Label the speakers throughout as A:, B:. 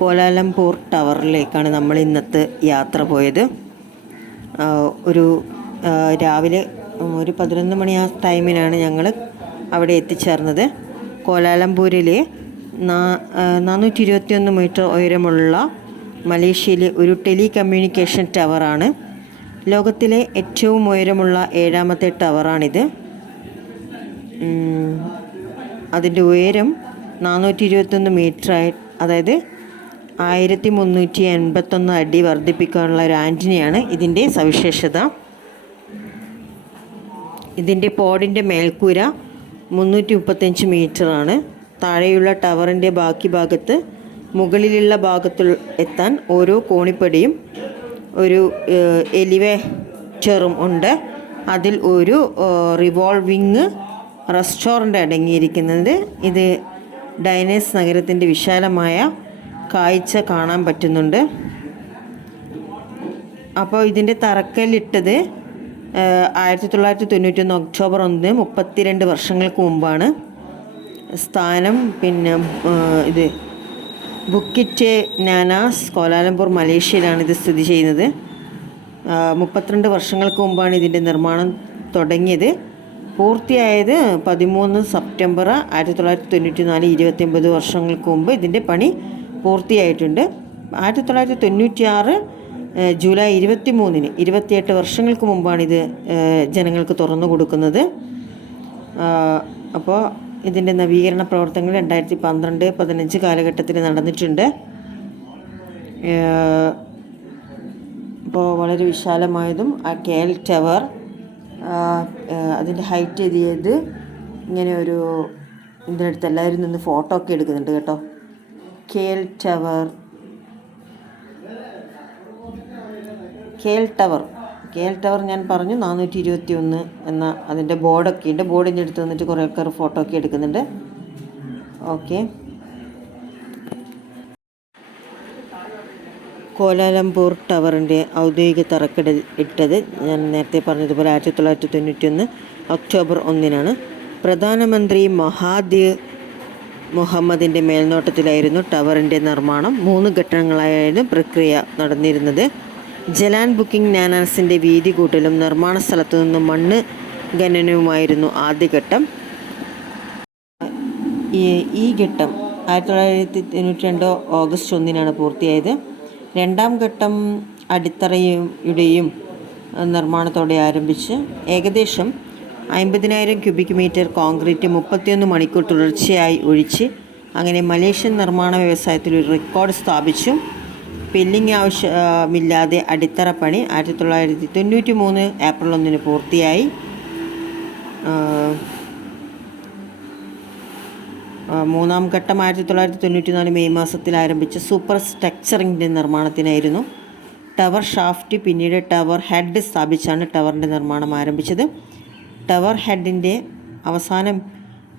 A: കോലാലംപൂർ ടവറിലേക്കാണ് നമ്മൾ ഇന്നത്തെ യാത്ര പോയത്. ഒരു രാവിലെ ഒരു പതിനൊന്ന് മണി ആ ടൈമിനാണ് ഞങ്ങൾ അവിടെ എത്തിച്ചേർന്നത്. കോലാലംപൂരിലെ നാനൂറ്റി ഇരുപത്തിയൊന്ന് മീറ്റർ ഉയരമുള്ള മലേഷ്യയിലെ ഒരു ടെലികമ്മ്യൂണിക്കേഷൻ ടവറാണ്. ലോകത്തിലെ ഏറ്റവും ഉയരമുള്ള ഏഴാമത്തെ ടവറാണിത്. അതിന്റെ ഉയരം നാനൂറ്റി ഇരുപത്തൊന്ന് മീറ്ററായി അതായത് ആയിരത്തി മുന്നൂറ്റി എൺപത്തൊന്ന് അടി വർദ്ധിപ്പിക്കാനുള്ള ഒരു ആന്റിനയാണ് ഇതിന്റെ സവിശേഷത. ഇതിന്റെ പോഡിന്റെ മേൽക്കൂര മുന്നൂറ്റി മുപ്പത്തഞ്ച് മീറ്ററാണ്. താഴെയുള്ള ടവറിന്റെ ബാക്കി ഭാഗത്ത് മുകളിലുള്ള ഭാഗത്തിൽ എത്താൻ ഓരോ കോണിപ്പടിയും ഒരു എലിവേച്ചറും ഉണ്ട്. അതിൽ ഒരു റിവോൾവിങ് റെസ്റ്റോറന്റ് അടങ്ങിയിരിക്കുന്നത്. ഇത് ഡൈനേഴ്സ് നഗരത്തിന്റെ വിശാലമായ കാഴ്ച കാണാൻ പറ്റുന്നുണ്ട്. അപ്പോൾ ഇതിന്റെ തറക്കല്ലിട്ടത് ആയിരത്തി തൊള്ളായിരത്തി തൊണ്ണൂറ്റൊന്ന് ഒക്ടോബർ ഒന്ന് മുപ്പത്തിരണ്ട് വർഷങ്ങൾക്ക് മുമ്പാണ്. സ്ഥാനം പിന്നെ ഇത് ബുക്കിറ്റ് നാനാസ് കോലാലംപൂർ മലേഷ്യയിലാണ് ഇത് സ്ഥിതി ചെയ്യുന്നത്. മുപ്പത്തിരണ്ട് വർഷങ്ങൾക്ക് മുമ്പാണ് ഇതിന്റെ നിർമ്മാണം തുടങ്ങിയത്. പൂർത്തിയായത് പതിമൂന്ന് സെപ്റ്റംബർ ആയിരത്തി തൊള്ളായിരത്തി തൊണ്ണൂറ്റി നാല് ഇരുപത്തി ഒമ്പത് വർഷങ്ങൾക്ക് മുമ്പ് ഇതിന്റെ പണി പൂർത്തിയായിട്ടുണ്ട്. ആയിരത്തി തൊള്ളായിരത്തി തൊണ്ണൂറ്റിയാറ് ജൂലൈ ഇരുപത്തി മൂന്നിന് ഇരുപത്തിയെട്ട് വർഷങ്ങൾക്ക് മുമ്പാണ് ഇത് ജനങ്ങൾക്ക് തുറന്നു കൊടുക്കുന്നത്. അപ്പോൾ ഇതിന്റെ നവീകരണ പ്രവർത്തനങ്ങൾ രണ്ടായിരത്തി പന്ത്രണ്ട് പതിനഞ്ച് കാലഘട്ടത്തിൽ നടന്നിട്ടുണ്ട്. അപ്പോൾ വളരെ വിശാലമായതും ആ കെ എൽ ടവർ അതിന്റെ ഹൈറ്റ് എഴുതിയത് ഇങ്ങനെ ഒരു ഇതിനടുത്ത് എല്ലാവരും നിന്ന് ഫോട്ടോ ഒക്കെ എടുക്കുന്നുണ്ട് കേട്ടോ. K L tower. K L tower. K L tower ഞാൻ പറഞ്ഞു നാനൂറ്റി ഇരുപത്തി ഒന്ന് എന്ന അതിന്റെ ബോർഡൊക്കെ ഉണ്ട്. ബോർഡിന്റെ അടുത്ത് വന്നിട്ട് കുറേ ആൾക്കാർ ഫോട്ടോ ഒക്കെ എടുക്കുന്നുണ്ട്. ഓക്കെ. കോലാലംപൂർ ടവറിന്റെ ഔദ്യോഗിക തറക്കട ഇട്ടത് ഞാൻ നേരത്തെ പറഞ്ഞതുപോലെ ആയിരത്തി തൊള്ളായിരത്തി തൊണ്ണൂറ്റി ഒന്ന് ഒക്ടോബർ ഒന്നിനാണ്. പ്രധാനമന്ത്രി മഹാദിർ മുഹമ്മദിന്റെ മേൽനോട്ടത്തിലായിരുന്നു ടവറിന്റെ നിർമ്മാണം. മൂന്ന് ഘട്ടങ്ങളായിരുന്നു പ്രക്രിയ നടന്നിരുന്നത്. ജലാൻ ബുക്കിംഗ് നാനാസിന്റെ വീതി കൂട്ടലും നിർമ്മാണ സ്ഥലത്തു നിന്നും മണ്ണ് ഖനനവുമായിരുന്നു ആദ്യഘട്ടം ഈ ഘട്ടം. ആയിരത്തി തൊള്ളായിരത്തി തൊണ്ണൂറ്റി രണ്ട് ഓഗസ്റ്റ് ഒന്നിനാണ് പൂർത്തിയായത്. രണ്ടാം ഘട്ടം അടിത്തറയുടെയും നിർമ്മാണത്തോടെ ആരംഭിച്ച് ഏകദേശം അമ്പതിനായിരം ക്യൂബിക് മീറ്റർ കോൺക്രീറ്റ് മുപ്പത്തിയൊന്ന് മണിക്കൂർ തുടർച്ചയായി ഒഴിച്ച് അങ്ങനെ മലേഷ്യൻ നിർമ്മാണ വ്യവസായത്തിൽ ഒരു റെക്കോർഡ് സ്ഥാപിച്ചു. പെല്ലിംഗ് ആവശ്യമില്ലാതെ അടിത്തറ പണി ആയിരത്തി തൊള്ളായിരത്തി തൊണ്ണൂറ്റി മൂന്ന് ഏപ്രിൽ ഒന്നിന് പൂർത്തിയായി. മൂന്നാം ഘട്ടം ആയിരത്തി തൊള്ളായിരത്തി തൊണ്ണൂറ്റി നാല് മെയ് മാസത്തിൽ ആരംഭിച്ച സൂപ്പർ സ്ട്രക്ചറിന്റെ നിർമ്മാണത്തിനായിരുന്നു. ടവർ ഷാഫ്റ്റ് പിന്നീട് ടവർ ഹെഡ് സ്ഥാപിച്ചാണ് ടവറിന്റെ നിർമ്മാണം ആരംഭിച്ചത്. ടവർ ഹെഡിന്റെ അവസാന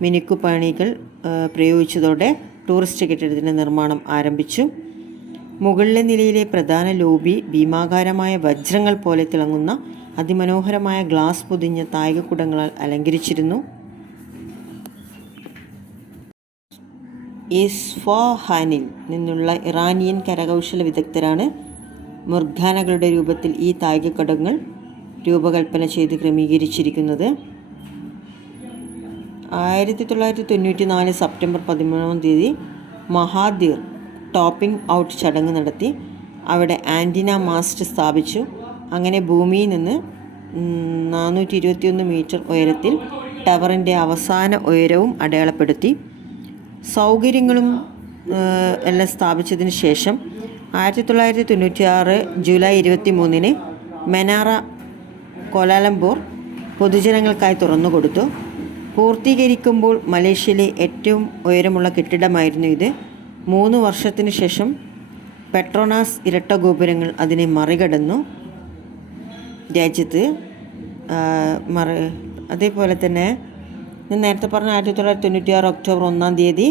A: മിനുക്കുപണികൾ പണികൾ പ്രയോഗിച്ചതോടെ ടൂറിസ്റ്റ് കെട്ടിടത്തിന്റെ നിർമ്മാണം ആരംഭിച്ചു. മുകളിലെ നിലയിലെ പ്രധാന ലോബി ഭീമാകാരമായ വജ്രങ്ങൾ പോലെ തിളങ്ങുന്ന അതിമനോഹരമായ ഗ്ലാസ് പൊതിഞ്ഞ തായികക്കുടങ്ങളാൽ അലങ്കരിച്ചിരുന്നു. ഇസ്ഫാഹാനിൽ നിന്നുള്ള ഇറാനിയൻ കരകൗശല വിദഗ്ധരാണ് മുർഖാനകളുടെ രൂപത്തിൽ ഈ തായകക്കടങ്ങൾ രൂപകൽപ്പന ചെയ്ത് ക്രമീകരിച്ചിരിക്കുന്നത്. ആയിരത്തി തൊള്ളായിരത്തി തൊണ്ണൂറ്റി നാല് സെപ്റ്റംബർ പതിമൂന്നാം തീയതി മഹാദീർ ടോപ്പിംഗ് ഔട്ട് ചടങ്ങ് നടത്തി. അവിടെ ആന്റിന മാസ്റ്റ് സ്ഥാപിച്ചു. അങ്ങനെ ഭൂമിയിൽ നിന്ന് നാനൂറ്റി ഇരുപത്തിയൊന്ന് മീറ്റർ ഉയരത്തിൽ ടവറിന്റെ അവസാന ഉയരവും അടയാളപ്പെടുത്തി. സൗകര്യങ്ങളും എല്ലാം സ്ഥാപിച്ചതിന് ശേഷം ആയിരത്തി തൊള്ളായിരത്തി തൊണ്ണൂറ്റി ആറ് ജൂലൈ ഇരുപത്തി മൂന്നിന് മെനാറ കോലാലംപൂർ പൊതുജനങ്ങൾക്കായി തുറന്നുകൊടുത്തു പൂർത്തീകരിക്കുമ്പോൾ മലേഷ്യയിലെ ഏറ്റവും ഉയരമുള്ള കെട്ടിടമായിരുന്നു ഇത്. മൂന്ന് വർഷത്തിനു ശേഷം പെട്രോണാസ് ഇരട്ട ഗോപുരങ്ങൾ അതിനെ മറികടന്നു. രാജ്യത്ത് മറി അതേപോലെ തന്നെ ഞാൻ നേരത്തെ പറഞ്ഞ ആയിരത്തി തൊള്ളായിരത്തി തൊണ്ണൂറ്റി ആറ് ഒക്ടോബർ ഒന്നാം തീയതി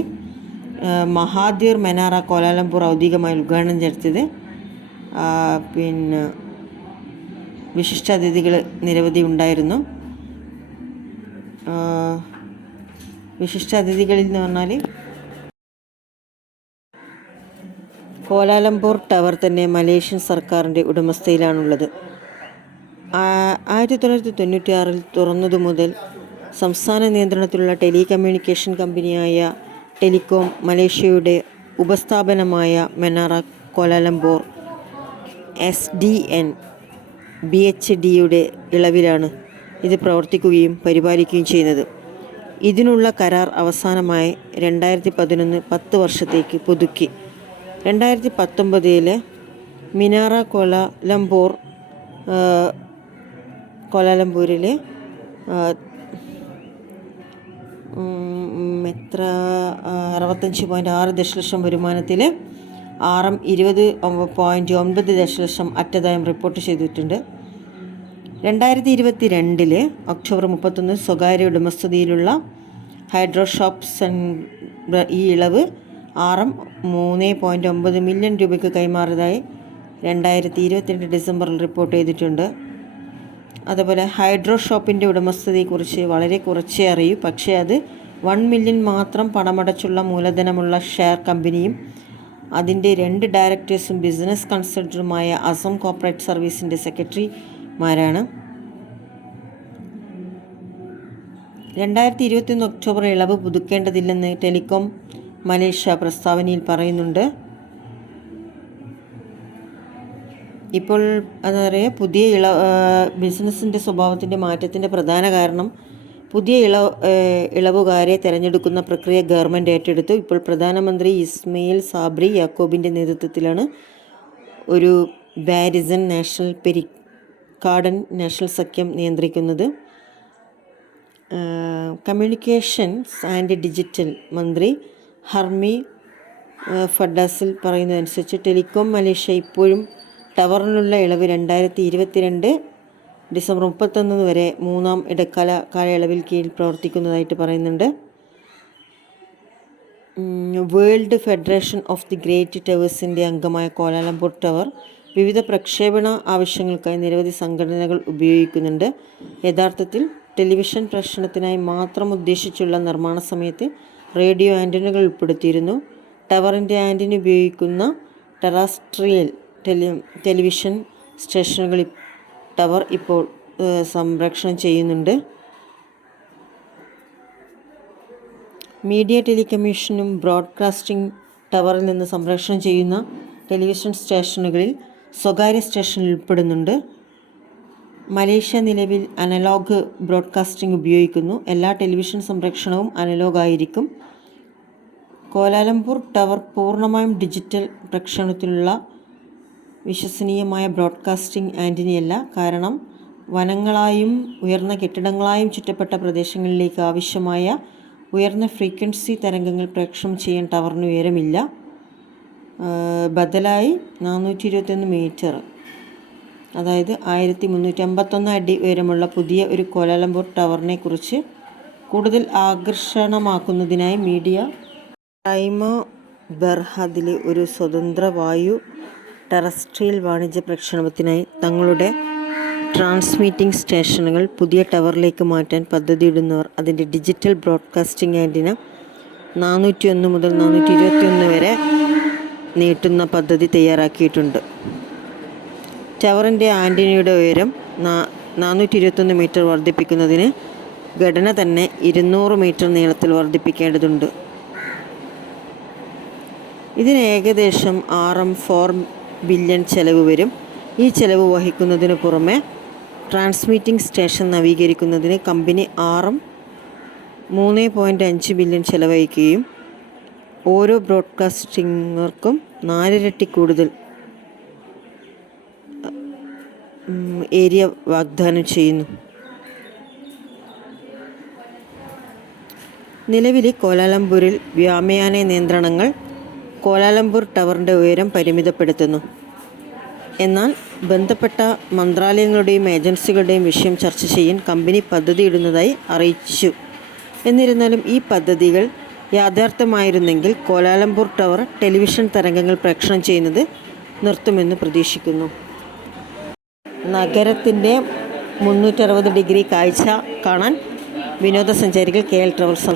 A: മഹാദീർ മെനാറ കോലാലംപൂർ ഔദ്യോഗികമായി ഉദ്ഘാടനം ചെയ്തത് പിന്നെ വിശിഷ്ടാതിഥികൾ നിരവധി ഉണ്ടായിരുന്നു. വിശിഷ്ട വിശിഷ്ടാതിഥികളിൽ എന്ന് പറഞ്ഞാൽ കോലാലംപൂർ ടവർ തന്നെ മലേഷ്യൻ സർക്കാരിന്റെ ഉടമസ്ഥയിലാണുള്ളത്. ആയിരത്തി തൊള്ളായിരത്തി തൊണ്ണൂറ്റി ആറിൽ തുറന്നതു മുതൽ സംസ്ഥാന നിയന്ത്രണത്തിലുള്ള ടെലികമ്മ്യൂണിക്കേഷൻ കമ്പനിയായ ടെലികോം മലേഷ്യയുടെ ഉപസ്ഥാപനമായ Menara Kuala Lumpur S D N B H ഡിയുടെ ഇളവിലാണ് ഇത് പ്രവർത്തിക്കുകയും പരിപാലിക്കുകയും ചെയ്യുന്നത്. ഇതിനുള്ള കരാർ അവസാനമായി രണ്ടായിരത്തി പതിനൊന്ന് പത്ത് വർഷത്തേക്ക് പുതുക്കി. രണ്ടായിരത്തി പത്തൊമ്പതിലെ മിനാറ കൊലാലംപൂർ കൊലാലംപൂരിലെ എത്ര അറുപത്തഞ്ച് പോയിന്റ് ആറ് ദശലക്ഷം വരുമാനത്തിൽ ആറും ഇരുപത് പോയിന്റ് ഒൻപത് ദശലക്ഷം അറ്റതായും റിപ്പോർട്ട് ചെയ്തിട്ടുണ്ട്. രണ്ടായിരത്തി ഇരുപത്തി രണ്ടിൽ ഒക്ടോബർ മുപ്പത്തൊന്ന് സ്വകാര്യ ഉടമസ്ഥതയിലുള്ള ഹൈഡ്രോഷോപ്പ് സെൻ- ഈ ഇളവ് ആറും മൂന്ന് പോയിന്റ് ഒമ്പത് മില്യൺ രൂപയ്ക്ക് കൈമാറിയതായി രണ്ടായിരത്തി ഇരുപത്തിരണ്ട് ഡിസംബറിൽ റിപ്പോർട്ട് ചെയ്തിട്ടുണ്ട്. അതുപോലെ ഹൈഡ്രോ ഷോപ്പിന്റെ ഉടമസ്ഥതയെക്കുറിച്ച് വളരെ കുറച്ചേ അറിയൂ. പക്ഷേ അത് വൺ മില്യൺ മാത്രം പണമടച്ചുള്ള മൂലധനമുള്ള ഷെയർ കമ്പനിയും അതിന്റെ രണ്ട് ഡയറക്ടേഴ്സും ബിസിനസ് കൺസൾട്ടറുമായ അസം കോർപ്പറേറ്റ് സർവീസിന്റെ സെക്രട്ടറിമാരാണ്. രണ്ടായിരത്തി ഇരുപത്തിയൊന്ന് ഒക്ടോബർ ഇളവ് പുതുക്കേണ്ടതില്ലെന്ന് ടെലികോം മലേഷ്യ പ്രസ്താവനയിൽ പറയുന്നുണ്ട്. ഇപ്പോൾ എന്താ പറയുക പുതിയ ഇള ബിസിനസ്സിന്റെ സ്വഭാവത്തിന്റെ മാറ്റത്തിന്റെ പ്രധാന കാരണം പുതിയ ഇള ഇളവുകാരെ തിരഞ്ഞെടുക്കുന്ന പ്രക്രിയ ഗവൺമെന്റ് ഏറ്റെടുത്തു. ഇപ്പോൾ പ്രധാനമന്ത്രി ഇസ്മയിൽ സാബ്രി യാക്കോബിന്റെ നേതൃത്വത്തിലാണ് ഒരു Barisan national Perikatan national സഖ്യം നിയന്ത്രിക്കുന്നത്. കമ്മ്യൂണിക്കേഷൻസ് ആൻഡ് ഡിജിറ്റൽ മന്ത്രി ഹർമി ഫഡാസിൽ പറയുന്നതനുസരിച്ച് ടെലികോം മലേഷ്യ ഇപ്പോഴും ടവറിനുള്ള ഇളവ് രണ്ടായിരത്തി ഇരുപത്തിരണ്ട് ഡിസംബർ മുപ്പത്തൊന്ന് വരെ മൂന്നാം ഇടക്കാല കാലയളവിൽ കീഴിൽ പ്രവർത്തിക്കുന്നതായിട്ട് പറയുന്നുണ്ട്. World federation of the great ടവേഴ്സിന്റെ അംഗമായ കോലാലംപൂർ ടവർ വിവിധ പ്രക്ഷേപണ ആവശ്യങ്ങൾക്കായി നിരവധി സംഘടനകൾ ഉപയോഗിക്കുന്നുണ്ട്. യഥാർത്ഥത്തിൽ ടെലിവിഷൻ പ്രക്ഷേപണത്തിനായി മാത്രം ഉദ്ദേശിച്ചുള്ള നിർമ്മാണ സമയത്ത് റേഡിയോ ആന്റനകൾ ഉൾപ്പെടുത്തിയിരുന്നു. ടവറിന്റെ ആന്റിന ഉപയോഗിക്കുന്ന ടെറാസ്ട്രിയൽ ടെലി ടെലിവിഷൻ സ്റ്റേഷനുകൾ ടവർ ഇപ്പോൾ സംരക്ഷണം ചെയ്യുന്നുണ്ട്. മീഡിയ ടെലികമ്മീഷനും ബ്രോഡ്കാസ്റ്റിംഗ് ടവറിൽ നിന്ന് സംരക്ഷണം ചെയ്യുന്ന ടെലിവിഷൻ സ്റ്റേഷനുകളിൽ സ്വകാര്യ സ്റ്റേഷൻ ഉൾപ്പെടുന്നുണ്ട്. മലേഷ്യ നിലവിൽ അനലോഗ് ബ്രോഡ്കാസ്റ്റിംഗ് ഉപയോഗിക്കുന്നു. എല്ലാ ടെലിവിഷൻ സംരക്ഷണവും അനലോഗ് ആയിരിക്കും. കോലാലംപൂർ ടവർ പൂർണമായും ഡിജിറ്റൽ പ്രക്ഷേപണത്തിലുള്ള വിശ്വസനീയമായ ബ്രോഡ്കാസ്റ്റിംഗ് ആന്റിനിയല്ല കാരണം വനങ്ങളായും ഉയർന്ന കെട്ടിടങ്ങളായും ചുറ്റപ്പെട്ട പ്രദേശങ്ങളിലേക്ക് ആവശ്യമായ ഉയർന്ന ഫ്രീക്വൻസി തരംഗങ്ങൾ പ്രേക്ഷണം ചെയ്യാൻ ടവറിന് ഉയരമില്ല. ബദലായി നാനൂറ്റി ഇരുപത്തൊന്ന് മീറ്റർ. അതായത് ആയിരത്തി മുന്നൂറ്റി അമ്പത്തൊന്ന് അടി ഉയരമുള്ള പുതിയ ഒരു കോലാലംപൂർ ടവറിനെ കുറിച്ച് കൂടുതൽ ആകർഷണമാക്കുന്നതിനായി മീഡിയ ടൈമ ബർഹദിലെ ഒരു സ്വതന്ത്ര വായു ടെറസ്ട്രിയൽ വാണിജ്യ പ്രക്ഷേപണത്തിനായി തങ്ങളുടെ ട്രാൻസ്മിറ്റിംഗ് സ്റ്റേഷനുകൾ പുതിയ ടവറിലേക്ക് മാറ്റാൻ പദ്ധതിയിടുന്നവർ. അതിന്റെ ഡിജിറ്റൽ ബ്രോഡ്കാസ്റ്റിംഗ് ആന്റിന നാനൂറ്റി ഒന്ന് മുതൽ നാനൂറ്റി ഇരുപത്തി ഒന്ന് വരെ നീട്ടുന്ന പദ്ധതി തയ്യാറാക്കിയിട്ടുണ്ട്. ടവറിന്റെ ആന്റിനയുടെ ഉയരം നാനൂറ്റി ഇരുപത്തൊന്ന് മീറ്റർ വർദ്ധിപ്പിക്കുന്നതിന് ഘടന തന്നെ ഇരുന്നൂറ് മീറ്റർ നീളത്തിൽ വർദ്ധിപ്പിക്കേണ്ടതുണ്ട്. ഇതിന് ഏകദേശം ആർ എം ഫോർ ബില്യൺ ചെലവ് വരും. ഈ ചെലവ് വഹിക്കുന്നതിന് പുറമെ ട്രാൻസ്മിറ്റിംഗ് സ്റ്റേഷൻ നവീകരിക്കുന്നതിന് കമ്പനി ആറും മൂന്ന് പോയിന്റ് അഞ്ച് ബില്യൺ ചെലവഴിക്കുകയും ഓരോ ബ്രോഡ്കാസ്റ്റിംഗർക്കും നാലിരട്ടി കൂടുതൽ ഏരിയ വാഗ്ദാനം ചെയ്യുന്നു. നിലവിലെ കോലാലംപൂരിൽ വ്യോമയാന നിയന്ത്രണങ്ങൾ കോലാലംപൂർ ടവറിന്റെ ഉയരം പരിമിതപ്പെടുത്തുന്നു. എന്നാൽ ബന്ധപ്പെട്ട മന്ത്രാലയങ്ങളുടെയും ഏജൻസികളുടെയും വിഷയം ചർച്ച ചെയ്യാൻ കമ്പനി പദ്ധതിയിടുന്നതായി അറിയിച്ചു. എന്നിരുന്നാലും ഈ പദ്ധതികൾ യാഥാർത്ഥ്യമായിരുന്നെങ്കിൽ കോലാലംപൂർ ടവർ ടെലിവിഷൻ തരംഗങ്ങൾ പ്രേക്ഷണം ചെയ്യുന്നത് നിർത്തുമെന്ന് പ്രതീക്ഷിക്കുന്നു. നഗരത്തിന്റെ മുന്നൂറ്ററുപത് ഡിഗ്രി കാഴ്ച കാണാൻ വിനോദസഞ്ചാരികൾ കെ എൽ ട്രാവൽസ്